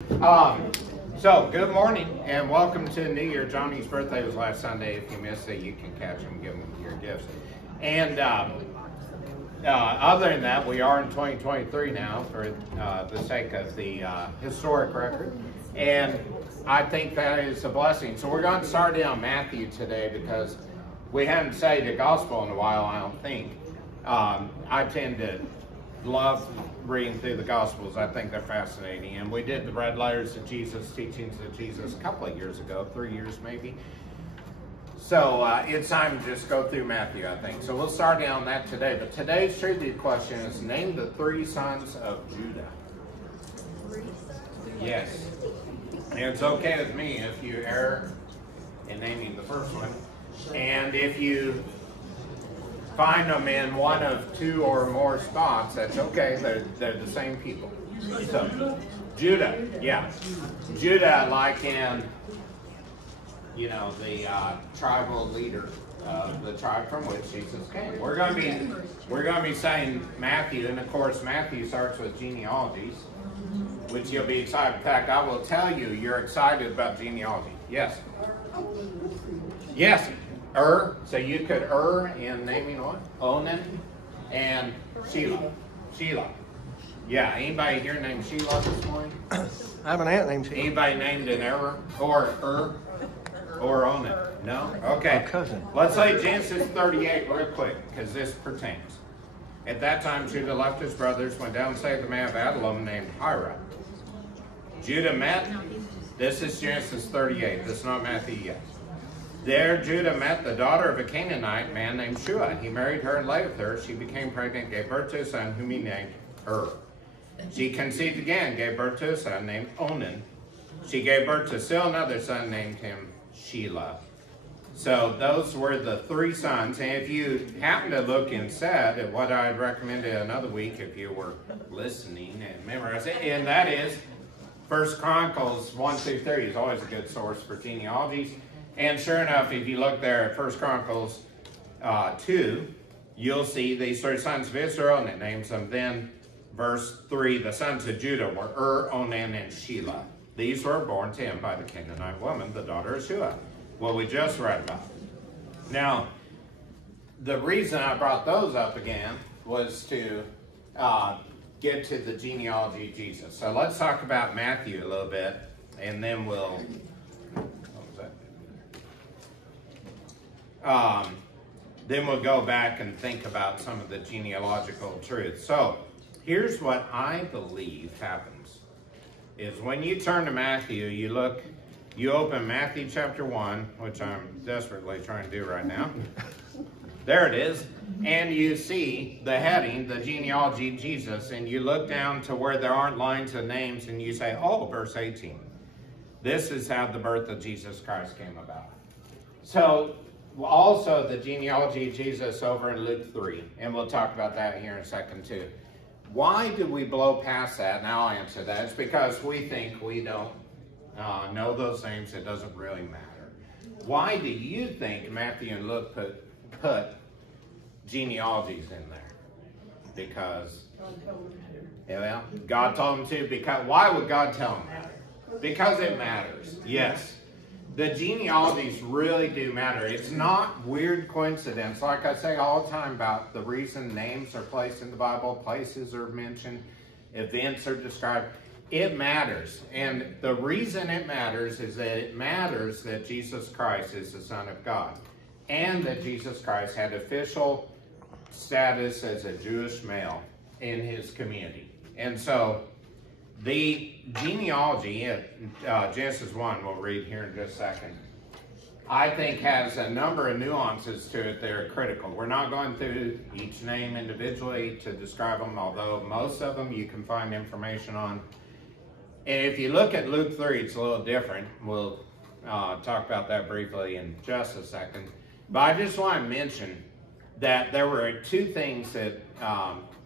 Um, so, good morning and welcome to New Year. Johnny's birthday was last Sunday. If you missed it, you can catch him and give him your gifts. And other than that, we are in 2023 now for the sake of the historic record. And I think that is a blessing. So we're going to start in on Matthew today because we haven't studied the gospel in a while, I don't think. I tend to love reading through the Gospels. I think they're fascinating. And we did the red letters of Jesus, teachings of Jesus a couple of years ago, 3 years maybe. So it's time to just go through Matthew, I think. So we'll start on that today. But today's trivia question is, name the three sons of Judah. Yes. And it's okay with me if you err in naming the first one. And if you find them in one of two or more spots, that's okay. They're the same people. So, Judah, yeah. Judah, like in, the tribal leader of the tribe from which Jesus came. We're going to be saying Matthew, and of course Matthew starts with genealogies, which you'll be excited. In fact, I will tell you, you're excited about genealogy. Yes. Yes. So you could in naming one? Onan and Sheila. Sheila. Yeah, anybody here named Sheila this morning? I have an aunt named Sheila. Anybody named an or Onan? No? Okay. A cousin. Let's say Genesis 38 real quick, because this pertains. At that time, Judah left his brothers, went down to save the man of Adullam named Hira. Judah met. This is Genesis 38. This is not Matthew yet. There Judah met the daughter of a Canaanite man named Shua. He married her and lay with her. She became pregnant, gave birth to a son whom he named She conceived again, gave birth to a son named Onan. She gave birth to still another son, named him Shelah. So those were the three sons. And if you happen to look instead at what I'd recommend another week if you were listening and memorizing, and that is 1 Chronicles 1-3 is always a good source for genealogies. And sure enough, if you look there at 1 Chronicles 2, you'll see these three sons of Israel, and it names them. Then, verse 3, the sons of Judah were Onan, and Shelah. These were born to him by the Canaanite woman, the daughter of Shua, what we just read about. Now, the reason I brought those up again was to get to the genealogy of Jesus. So let's talk about Matthew a little bit, and then we'll... then we'll go back and think about some of the genealogical truths. So, here's what I believe happens. Is when you turn to Matthew, you open Matthew chapter 1, which I'm desperately trying to do right now. There it is. And you see the heading, the genealogy of Jesus, and you look down to where there aren't lines of names, and you say, oh, verse 18. This is how the birth of Jesus Christ came about. So, also the genealogy of Jesus over in Luke 3, and we'll talk about that here in a second too. Why do we blow past that? Now I'll answer that. It's because we think we don't know those names. It doesn't really matter. Why do you think Matthew and Luke put genealogies in there? Because God told them to. Because why would God tell them that? Because it matters. Yes. The genealogies really do matter. It's not weird coincidence. Like I say all the time about the reason names are placed in the Bible, places are mentioned, events are described. It matters. And the reason it matters is that it matters that Jesus Christ is the Son of God. And that Jesus Christ had official status as a Jewish male in his community. And so the genealogy in Genesis 1, we'll read here in just a second, I think has a number of nuances to it that are critical. We're not going through each name individually to describe them, although most of them you can find information on. And if you look at Luke 3, it's a little different. We'll talk about that briefly in just a second. But I just want to mention that there were two things that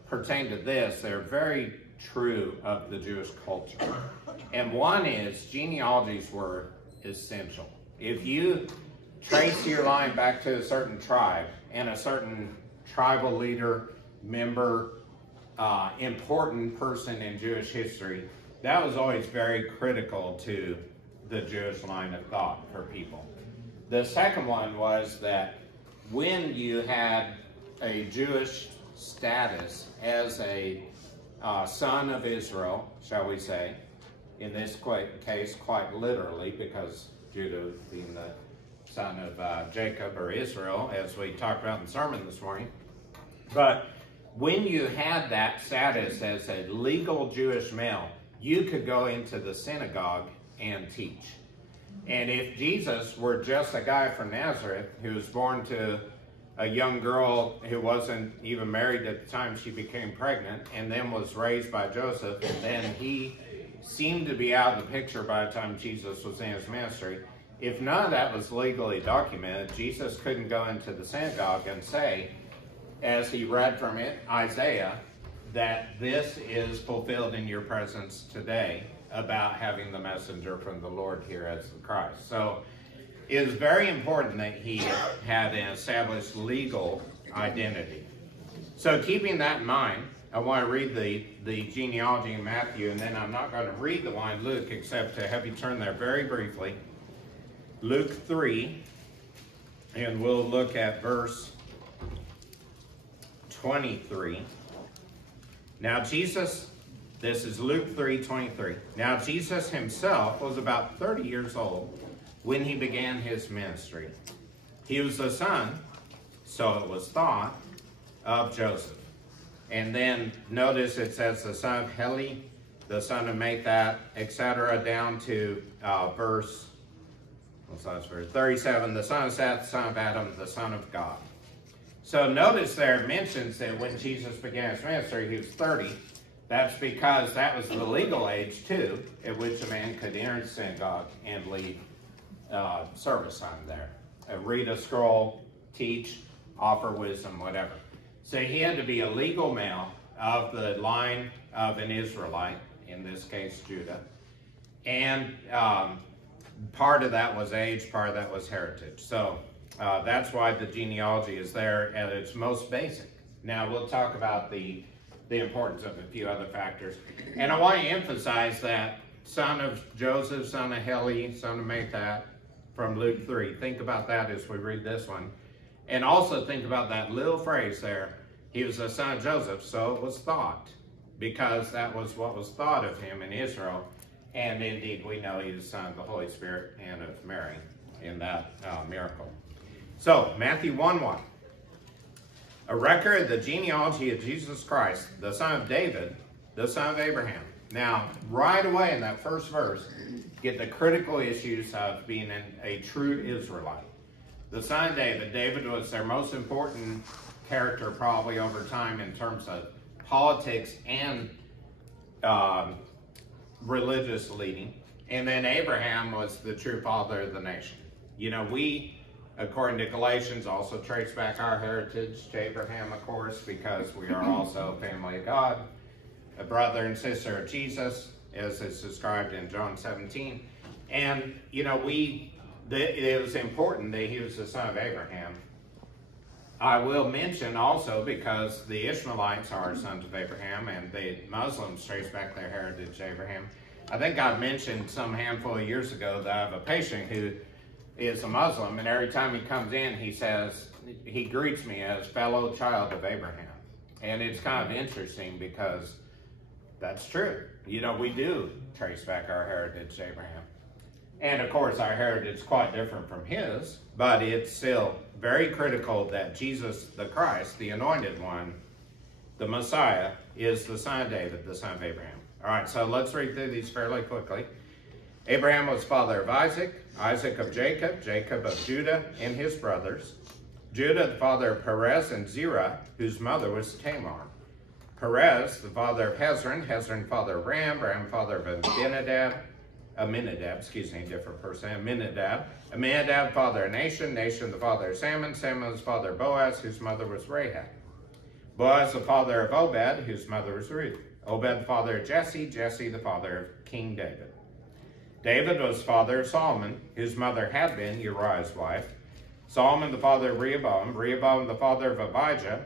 pertain to this. They're very true of the Jewish culture. And one is genealogies were essential. If you trace your line back to a certain tribe and a certain tribal leader, member, important person in Jewish history, That was always very critical to the Jewish line of thought for people. The second one was that when you had a Jewish status as a son of Israel, shall we say, in this case quite literally, because Judah being the son of Jacob or Israel, as we talked about in the sermon this morning. But when you had that status as a legal Jewish male, you could go into the synagogue and teach. And if Jesus were just a guy from Nazareth who was born to a young girl who wasn't even married at the time she became pregnant, and then was raised by Joseph, and then he seemed to be out of the picture by the time Jesus was in his ministry, if none of that was legally documented, Jesus couldn't go into the synagogue and say, as he read from it, Isaiah, that this is fulfilled in your presence today about having the messenger from the Lord here as the Christ. So it is very important that he had an established legal identity. So keeping that in mind, I want to read the genealogy in Matthew, and then I'm not going to read the one in Luke except to have you turn there very briefly. Luke 3, and we'll look at verse 23. Now Jesus, this is Luke 3:23. Now Jesus himself was about 30 years old when he began his ministry. He was the son, so it was thought, of Joseph. And then notice it says the son of Heli, the son of Mathat, etc., down to verse 37, the son of Seth, the son of Adam, the son of God. So notice there it mentions that when Jesus began his ministry, he was 30. That's because that was the legal age, too, at which a man could enter the synagogue and lead service time there. Read a scroll, teach, offer wisdom, whatever. So he had to be a legal male of the line of an Israelite, in this case Judah. And part of that was age, part of that was heritage. So that's why the genealogy is there at its most basic. Now we'll talk about the importance of a few other factors. And I want to emphasize that son of Joseph, son of Heli, son of Mathat, from Luke 3. Think about that as we read this one. And also think about that little phrase there. He was the son of Joseph, so it was thought, because that was what was thought of him in Israel. And indeed, we know he's the son of the Holy Spirit and of Mary in that miracle. So, Matthew 1:1. A record of the genealogy of Jesus Christ, the son of David, the son of Abraham. Now, right away in that first verse, get the critical issues of being a true Israelite. The son of David. David was their most important character probably over time in terms of politics and religious leading. And then Abraham was the true father of the nation. You know, we, according to Galatians, also trace back our heritage to Abraham, of course, because we are also a family of God, a brother and sister of Jesus, as is described in John 17. And, you know, it was important that he was the son of Abraham. I will mention also, because the Ishmaelites are sons of Abraham and the Muslims trace back their heritage to Abraham. I think I mentioned some handful of years ago that I have a patient who is a Muslim, and every time he comes in, he greets me as fellow child of Abraham. And it's kind of interesting because that's true. You know, we do trace back our heritage to Abraham. And of course, our heritage is quite different from his, but it's still very critical that Jesus, the Christ, the anointed one, the Messiah, is the son of David, the son of Abraham. All right, so let's read through these fairly quickly. Abraham was father of Isaac, Isaac of Jacob, Jacob of Judah and his brothers, Judah the father of Perez and Zerah, whose mother was Tamar. Perez the father of Hezron, Hezron father of Ram, Ram father of Aminadab, different person, Aminadab father of Nahshon, Nahshon the father of Salmon, Salmon was father of Boaz, whose mother was Rahab. Boaz the father of Obed, whose mother was Ruth. Obed the father of Jesse, Jesse the father of King David. David was father of Solomon, whose mother had been Uriah's wife. Solomon the father of Rehoboam, Rehoboam the father of Abijah,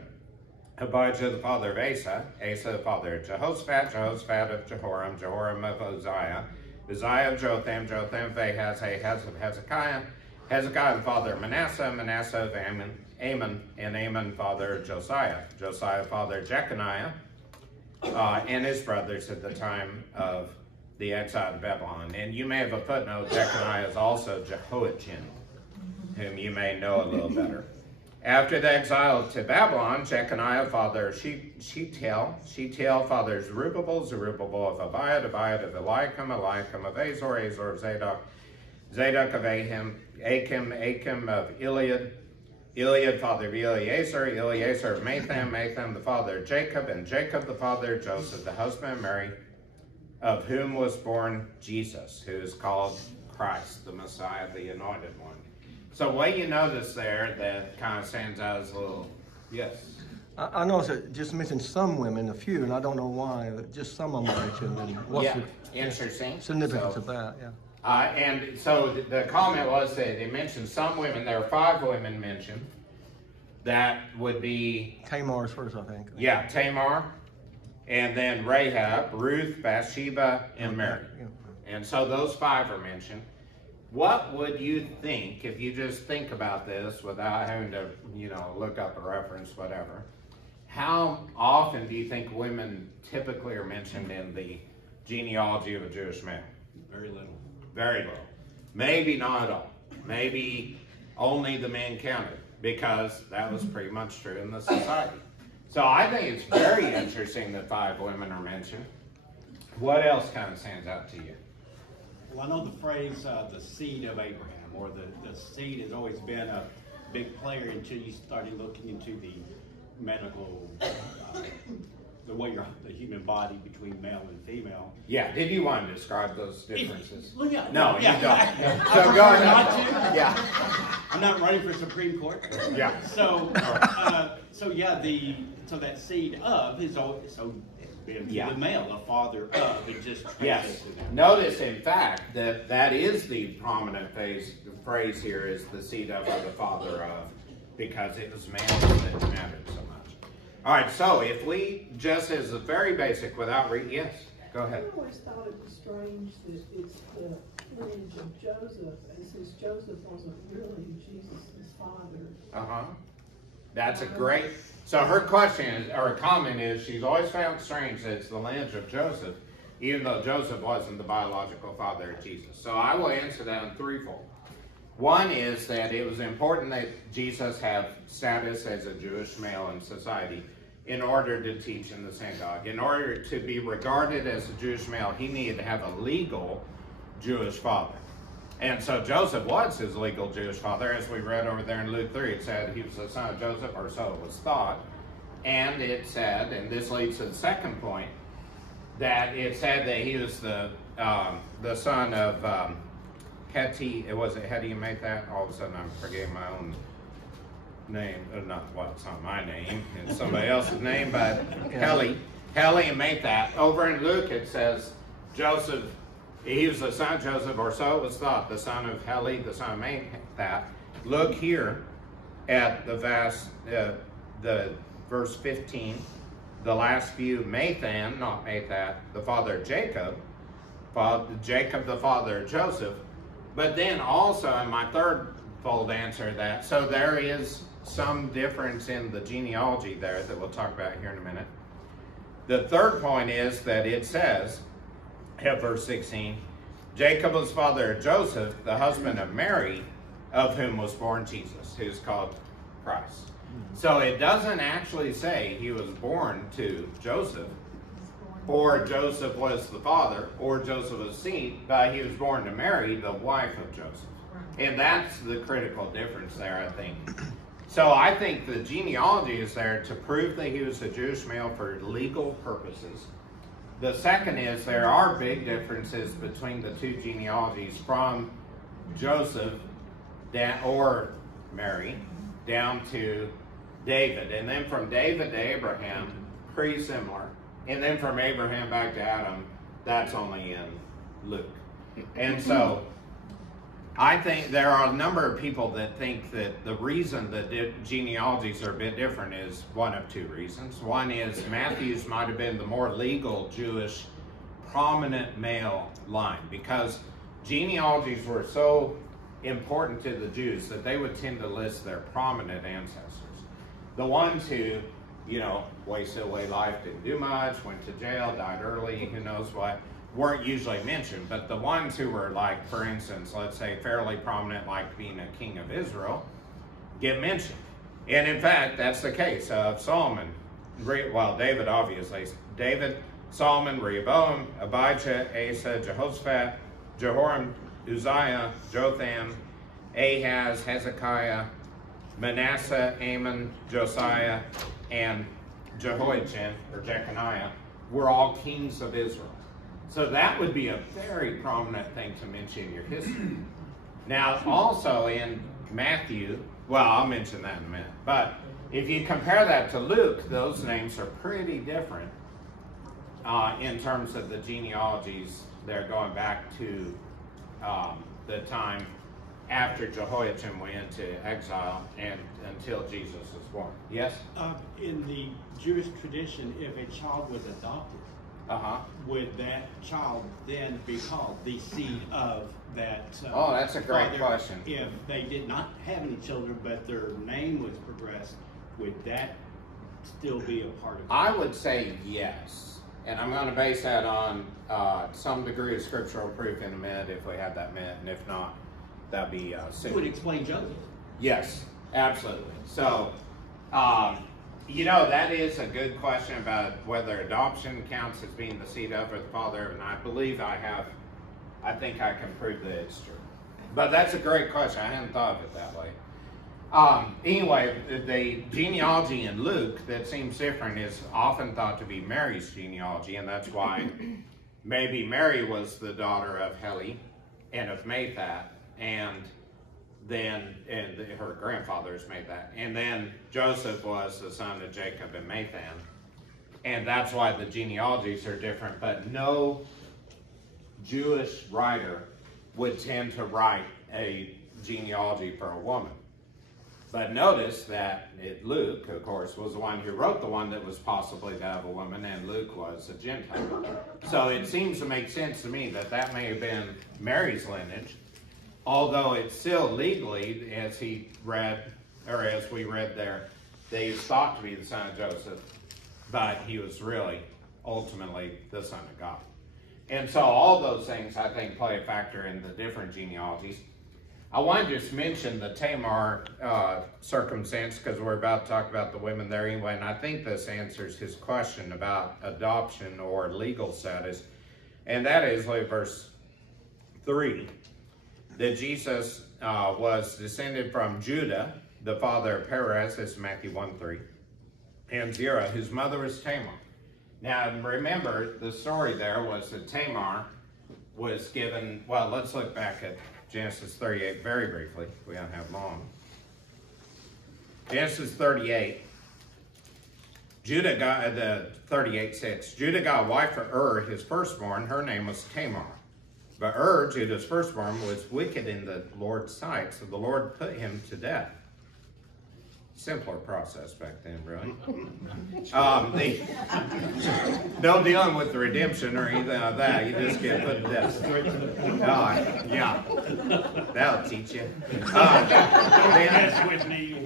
Abijah the father of Asa, Asa the father of Jehoshaphat, Jehoshaphat of Jehoram, Jehoram of Uzziah, Uzziah of Jotham, Jotham of Ahaz, Ahaz of Hezekiah, Hezekiah the father of Manasseh, Manasseh of Amon, and Amon father of Josiah, Josiah father of Jeconiah, and his brothers at the time of the exile to Babylon. And you may have a footnote, Jeconiah is also Jehoiachin, whom you may know a little better. After the exile to Babylon, Jeconiah father Shealtiel father Zerubbabel, Zerubbabel of Abiad, Abiad of Eliakim, Eliakim of Azor, Azor of Zadok, Zadok of Achim, Achim of Eliad, Eliad father of Eleazar, Eleazar of Matham, Matham the father of Jacob, and Jacob the father of Joseph, the husband of Mary, of whom was born Jesus, who is called Christ, the Messiah, the anointed one. So what you notice there that kind of stands out as a little, yes? I noticed it just mentioned some women, a few, and I don't know why, but just some of them mentioned. And what's the interesting significance of that? Yeah. And so the comment was that they mentioned some women. There are 5 women mentioned. That would be Tamar's first, I think. Yeah, Tamar, and then Rahab, Ruth, Bathsheba, and Mary. Yeah. And so those 5 are mentioned. What would you think, if you just think about this without having to, look up a reference, whatever, how often do you think women typically are mentioned in the genealogy of a Jewish man? Very little. Very little. Maybe not at all. Maybe only the men counted, because that was pretty much true in the society. So I think it's very interesting that 5 women are mentioned. What else kind of stands out to you? Well, I know the phrase, the seed of Abraham, or the seed has always been a big player until you started looking into the medical, the way the human body between male and female. Yeah, did you want to describe those differences? Well, yeah. No, yeah. you don't. So go ahead. Not to. Yeah. I'm not running for Supreme Court. Yeah. So, so that seed of is always, so been the male, a father of, it just yes. Notice, in fact, that is the prominent phrase here is the seed of or the father of, because it was male that mattered so much. All right, so if we just as a very basic, without yes, go ahead. I always thought it was strange that it's the lineage of Joseph, and since Joseph wasn't really Jesus' father. That's a great. So her question is, or comment is, she's always found strange that it's the lineage of Joseph, even though Joseph wasn't the biological father of Jesus. So I will answer that in threefold. One is that it was important that Jesus have status as a Jewish male in society in order to teach in the synagogue. In order to be regarded as a Jewish male, he needed to have a legal Jewish father. And so Joseph was his legal Jewish father. As we read over there in Luke 3, it said he was the son of Joseph, or so it was thought. And it said, and this leads to the second point, that it said that he was the son of Hetty. Was it Hetty who made that? All of a sudden I'm forgetting my own name. It's not my name. It's somebody else's name, but Heli made that. Over in Luke it says Joseph, he was the son of Joseph, or so it was thought, the son of Heli, the son of Mathat. Look here at the verse 15, the last few, Mathan, not Mathat, the father of Jacob, Jacob the father of Joseph. But then also, in my third fold answer that, so there is some difference in the genealogy there that we'll talk about here in a minute. The third point is that it says, at verse 16, Jacob was father of Joseph, the husband of Mary, of whom was born Jesus, who's called Christ. So it doesn't actually say he was born to Joseph, or Joseph was the father, or Joseph was seed, but he was born to Mary, the wife of Joseph. And that's the critical difference there, I think. So I think the genealogy is there to prove that he was a Jewish male for legal purposes. The second is there are big differences between the two genealogies from Joseph or Mary down to David. And then from David to Abraham, pretty similar. And then from Abraham back to Adam, that's only in Luke. And so I think there are a number of people that think that the reason that genealogies are a bit different is one of two reasons. One is Matthew's might have been the more legal Jewish prominent male line, because genealogies were so important to the Jews that they would tend to list their prominent ancestors. The ones who, you know, wasted away life, didn't do much, went to jail, died early, who knows what, weren't usually mentioned. But the ones who were, like, for instance, let's say fairly prominent, like being a king of Israel, get mentioned. And in fact, that's the case of Solomon. Well, David, obviously. David, Solomon, Rehoboam, Abijah, Asa, Jehoshaphat, Jehoram, Uzziah, Jotham, Ahaz, Hezekiah, Manasseh, Amon, Josiah, and Jehoiachin, or Jeconiah, were all kings of Israel. So that would be a very prominent thing to mention in your history. Now, also in Matthew, well, I'll mention that in a minute, but if you compare that to Luke, those names are pretty different in terms of the genealogies. They're going back to the time after Jehoiachin went into exile and until Jesus was born. Yes? In the Jewish tradition, if a child was adopted, would that child then be called the seed of that oh, that's a great father? question. If they did not have any children, but their name was progressed, would that still be a part of it? I would say yes. And I'm going to base that on some degree of scriptural proof in a minute, if we have that minute, and if not, that'd be soon. It would explain Joseph. Yes, absolutely. So, you know, that is a good question about whether adoption counts as being the seed of or the father, and I believe I think I can prove that it's true. But that's a great question. I hadn't thought of it that way. Anyway, the genealogy in Luke that seems different is often thought to be Mary's genealogy, and that's why maybe Mary was the daughter of Heli and of Mathat, and her grandfathers made that. And then Joseph was the son of Jacob and Mathan. And that's why the genealogies are different. But no Jewish writer would tend to write a genealogy for a woman. But notice that Luke, of course, was the one who wrote the one that was possibly to have a woman, and Luke was a Gentile. So it seems to make sense to me that that may have been Mary's lineage, although it's still legally, as we read there, they thought to be the son of Joseph, but he was really ultimately the son of God. And so all those things, I think, play a factor in the different genealogies. I want to just mention the Tamar circumstance, because we're about to talk about the women there anyway, and I think this answers his question about adoption or legal status. And that is, verse 3, that Jesus was descended from Judah, the father of Perez, this is Matthew 1:3, and Zerah, whose mother was Tamar. Now, remember, the story there was that Tamar was given, well, let's look back at Genesis 38 very briefly. We don't have long. Genesis 38, Judah got, 38:6, Judah got a wife for his firstborn. Her name was Tamar. But Judah's firstborn, was wicked in the Lord's sight, so the Lord put him to death. Simpler process back then, really. No dealing with the redemption or anything like that. You just get put to death. Yeah, that'll teach you.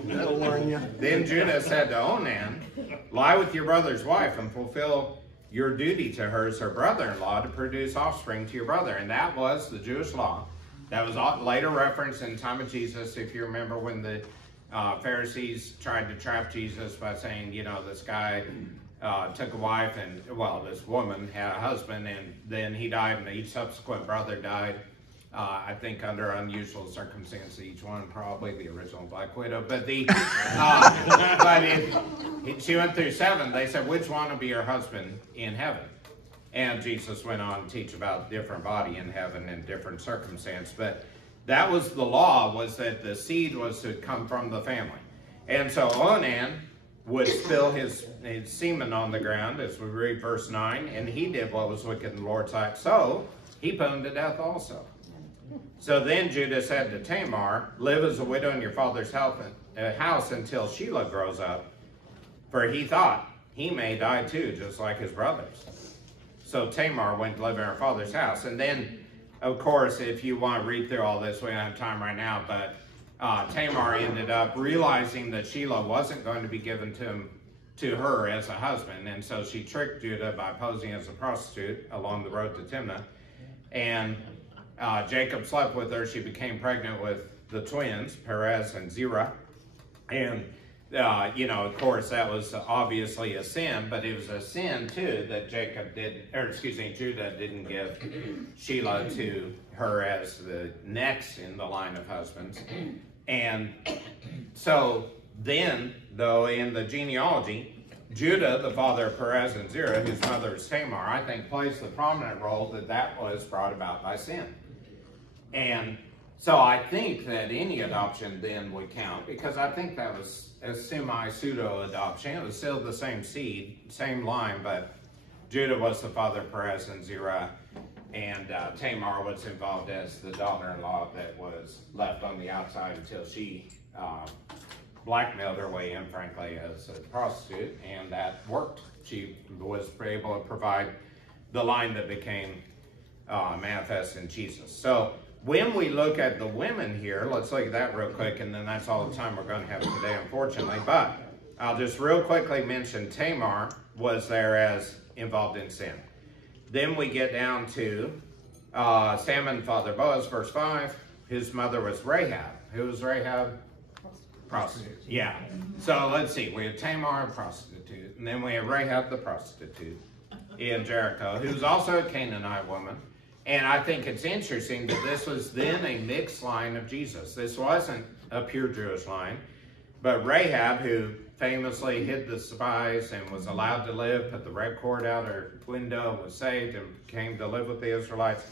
That'll learn you. Then Judah said to Onan, "Lie with your brother's wife and fulfill your duty to her as her brother-in-law to produce offspring to your brother." And that was the Jewish law. That was later referenced in the time of Jesus. If you remember when the Pharisees tried to trap Jesus by saying, you know, this guy took a wife and, well, this woman had a husband, and then he died and each subsequent brother died. I think under unusual circumstances, each one probably the original Black Widow. But she went through 7. They said, which one will be your husband in heaven? And Jesus went on to teach about different body in heaven in different circumstances. But that was the law, was that the seed was to come from the family. And so Onan would spill his semen on the ground, as we read verse 9, and he did what was wicked in the Lord's sight. So he put him to death also. So then Judah said to Tamar, live as a widow in your father's house until Shelah grows up, for he thought he may die too, just like his brothers. So Tamar went to live in her father's house. And then, of course, if you want to read through all this, we don't have time right now, but Tamar ended up realizing that Shelah wasn't going to be given to her as a husband. And so she tricked Judah by posing as a prostitute along the road to Timnah. And Jacob slept with her. She became pregnant with the twins, Perez and Zerah. And, you know, of course, that was obviously a sin, but it was a sin, too, that Judah didn't give Shelah to her as the next in the line of husbands. And so then, though, in the genealogy, Judah, the father of Perez and Zerah, whose mother is Tamar, I think plays the prominent role that was brought about by sin. And so I think that any adoption then would count, because I think that was a semi-pseudo adoption. It was still the same seed, same line, but Judah was the father of Perez and Zerah, and Tamar was involved as the daughter-in-law that was left on the outside until she blackmailed her way in, frankly, as a prostitute, and that worked. She was able to provide the line that became manifest in Jesus. So when we look at the women here, let's look at that real quick, and then that's all the time we're going to have today, unfortunately. But I'll just real quickly mention Tamar was there as involved in sin. Then we get down to Salmon, father Boaz, verse 5. His mother was Rahab. Who was Rahab? Prostitute. Yeah. So let's see. We have Tamar, a prostitute, and then we have Rahab, the prostitute, in Jericho, who's also a Canaanite woman. And I think it's interesting that this was then a mixed line of Jesus. This wasn't a pure Jewish line, but Rahab, who famously hid the spies and was allowed to live, put the red cord out her window, was saved, and came to live with the Israelites.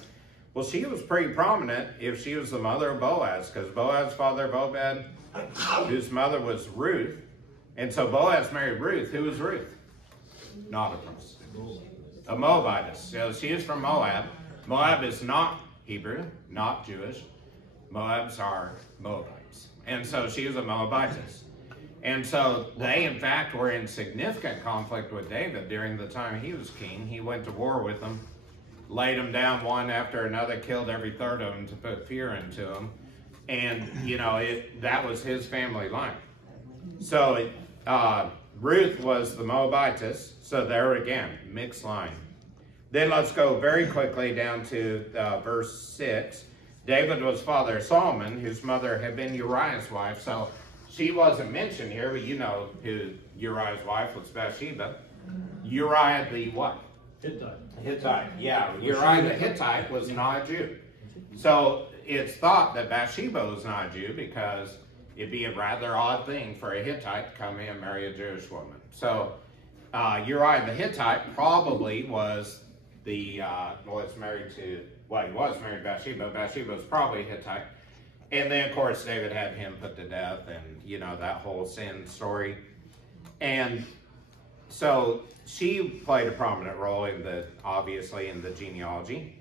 Well, she was pretty prominent if she was the mother of Boaz, because Boaz's father, Obed, whose mother was Ruth. And so Boaz married Ruth. Who was Ruth? Not a prostitute. A Moabitess. So she is from Moab. Moab is not Hebrew, not Jewish. Moabs are Moabites. And so she was a Moabitess. And so they, in fact, were in significant conflict with David during the time he was king. He went to war with them, laid them down one after another, killed every third of them to put fear into them. And, you know, that was his family line. So Ruth was the Moabitess. So there again, mixed line. Then let's go very quickly down to verse 6. David was father of Solomon, whose mother had been Uriah's wife. So she wasn't mentioned here, but you know who Uriah's wife was, Bathsheba. Uriah the what? Hittite. Yeah, Uriah the Hittite was not a Jew. So it's thought that Bathsheba was not a Jew because it'd be a rather odd thing for a Hittite to come in and marry a Jewish woman. So Uriah the Hittite probably was he was married to Bathsheba. Bathsheba was probably Hittite. And then, of course, David had him put to death and, you know, that whole sin story. And so she played a prominent role obviously in the genealogy.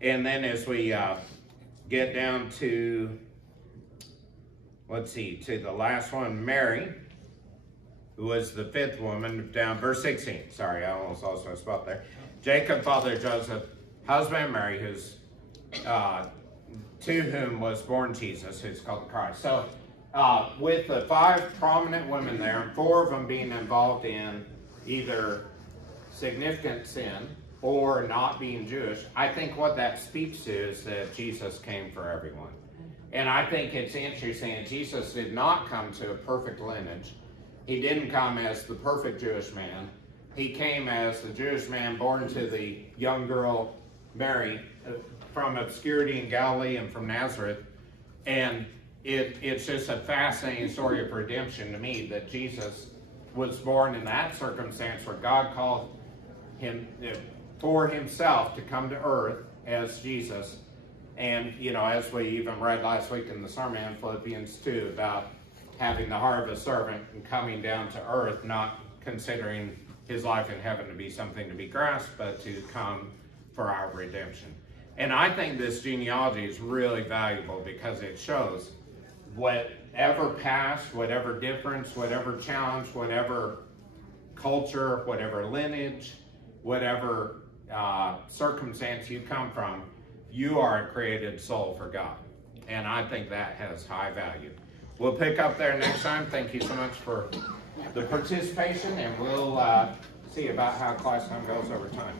And then as we get down to, let's see, to the last one, Mary, who was the fifth woman, down verse 16. Sorry, I almost lost my spot there. Jacob, father of Joseph, husband of Mary, to whom was born Jesus, who's called Christ. So with the 5 prominent women there, and 4 of them being involved in either significant sin or not being Jewish, I think what that speaks to is that Jesus came for everyone. And I think it's interesting that Jesus did not come to a perfect lineage. He didn't come as the perfect Jewish man. He came as the Jewish man born to the young girl Mary from obscurity in Galilee and from Nazareth. And it's just a fascinating story of redemption to me that Jesus was born in that circumstance where God called him for himself to come to earth as Jesus. And, you know, as we even read last week in the sermon in Philippians 2 about having the heart of a servant and coming down to earth, not considering his life in heaven to be something to be grasped, but to come for our redemption. And I think this genealogy is really valuable because it shows whatever past, whatever difference, whatever challenge, whatever culture, whatever lineage, whatever circumstance you come from, you are a created soul for God. And I think that has high value. We'll pick up there next time. Thank you so much for the participation, and we'll see about how class time goes over time.